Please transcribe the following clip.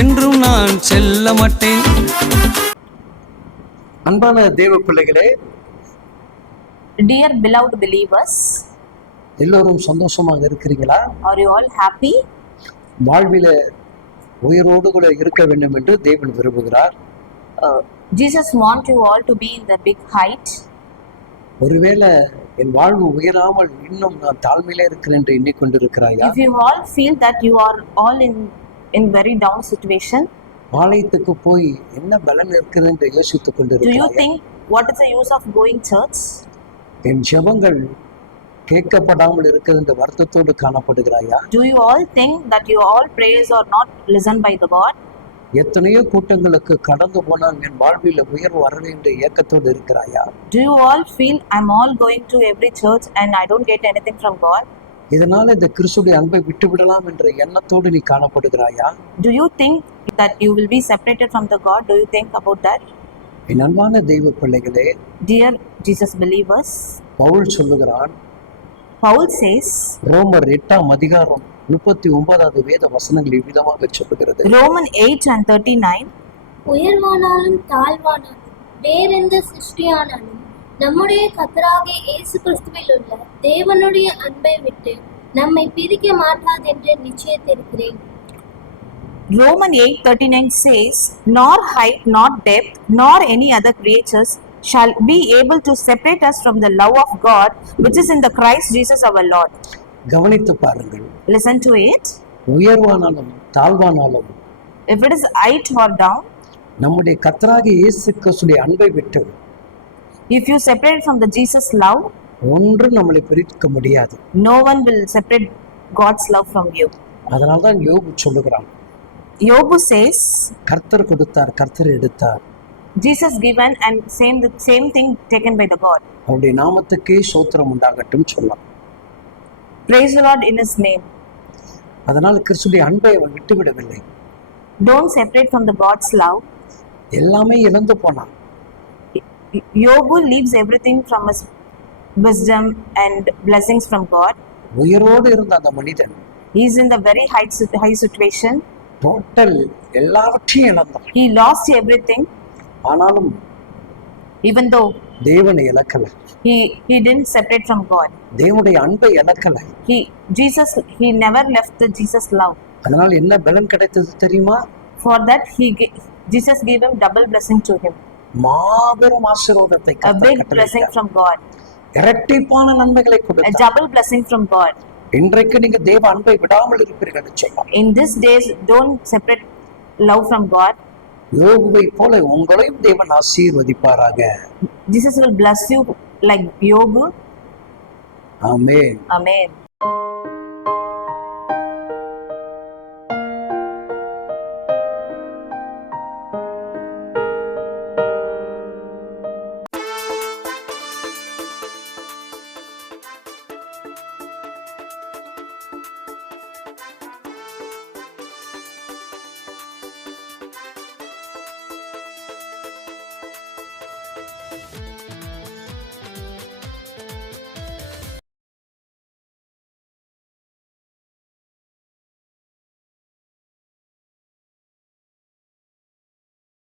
என்றும் நான் செல்ல மாட்டேன். அன்பான தேவ பிள்ளைகளே, Dear beloved believers, எல்லோரும் சந்தோஷமாக இருக்கிறீங்களா? are you all happy? வாழ்வில உயிரோடு கூட இருக்க வேண்டும் என்று தேவன் விரும்புகிறார். Jesus wants you all to be in the big height. ஒருவேளை என் வாழ்வு உயராமல் இன்னும் நான் தாழ்மையில இருக்கிறேன் என்று எண்ணிக்கொண்டிருக்கிறாயா? If you all feel that you are all in very down situation, ஆலயத்துக்கு போய் என்ன பலன் இருக்கிறது என்று யோசித்துக் do you கொண்டிருக்கிறாயா? think what is the use of going church? என் ஜெபங்கள் கேட்கப்படாமல் இருக்கிறது என்ற வருத்தத்தோடு காணப்படுகிறாயா? Do you all think that your all prayers are not listened by the God? எத்தனையோ கூட்டங்களுக்கு கடந்து போனால் என் வாழ்வில் உயர்வு வரவே என்று ஏக்கத்தோடு இருக்கிறாயா? Do you all feel I'm all going to every church and I don't get anything from God? இதனால இந்த கிறிஸ்துடைய அன்பை விட்டுவிடலாம் என்ற எண்ணத்தோடு நீ காணப்படுகிறாயா? Do you think that you will be separated from the God? Do you think about that? என் அன்பான தெய்வ பிள்ளைகளே, Dear Jesus believers, பவுல் சொல்லுகிறான், Paul says, ரோமர் 8ஆம் அதிகாரம் 39வது வேத வசனங்கள் இவ்விதமாக சொல்லுகிறது. Roman 8 and 39, உயர்வானாலும் தாழ்வானாலும் வேறெந்த சிருஷ்டியானாலும் நம்முடைய கர்த்தராகிய இயேசு கிறிஸ்துவில் உள்ள தேவனுடைய அன்பை விட்டு நம்மை பிரிக்க மாட்டாதென்று நிச்சயித்திருக்கிறேன். Roman 8:39 says, nor height, nor depth, nor any other creatures shall be able to separate us from the love of God which is in the Christ Jesus our Lord. கவனித்து பாருங்கள். Listen to it. உயர்வானாலும் தாழ்வானாலும் If it is height or down, நம்முடைய கர்த்தராகிய இயேசு கிறிஸ்துடைய அன்பை விட்டு if you separate from the Jesus love, ஒன்றும் நம்மளை பிரிக்க முடியாது. no one will separate God's love from you. அதனால்தான் யோபு சொல்லுகிறான், Yobu says, கர்த்தர் கொடுத்தார், கர்த்தர் எடுத்தார், Jesus given and the same thing taken by the God. அவருடைய நாமத்துக்கே ஸ்தோத்திரம் உண்டாகட்டும் சொல்லலாம். Praise the Lord in His name. அதனால் கிறிஸ்துடைய அன்பை அவன் விட்டுவிடவில்லை. Don't separate from the God's love. எல்லாமே இழந்து போனான். Yobu leaves everything from his wisdom and blessings from God. உயிரோடு இருந்த அந்த மனிதன் He is in the very high situation. Total எல்லாவற்றையும் இழந்தான். He lost everything. ஆனாலும் Even though தேவனை இழக்கல, he didn't separate from God. தேவனுடைய அன்பை இழக்கல. He never left the Jesus love. அதனால் என்ன பலன் கிடைத்தது தெரியுமா? For that Jesus gave him double blessing to him. மாபெரும் ஆசீர்வாதத்தை A big blessing from God. இரட்டிப்பான நன்மைகளை A கொடுத்தார். double blessing from God. இன்றைக்கு நீங்க தேவ அன்பை விடாமல் இருப்பீர்கள் சொல்லலாம். In these days, don't separate love from God. யோபுவை போல உங்களையும் தேவன் ஆசீர்வதிப்பாராக. Jesus will bless you like Yobu. Amen. Amen.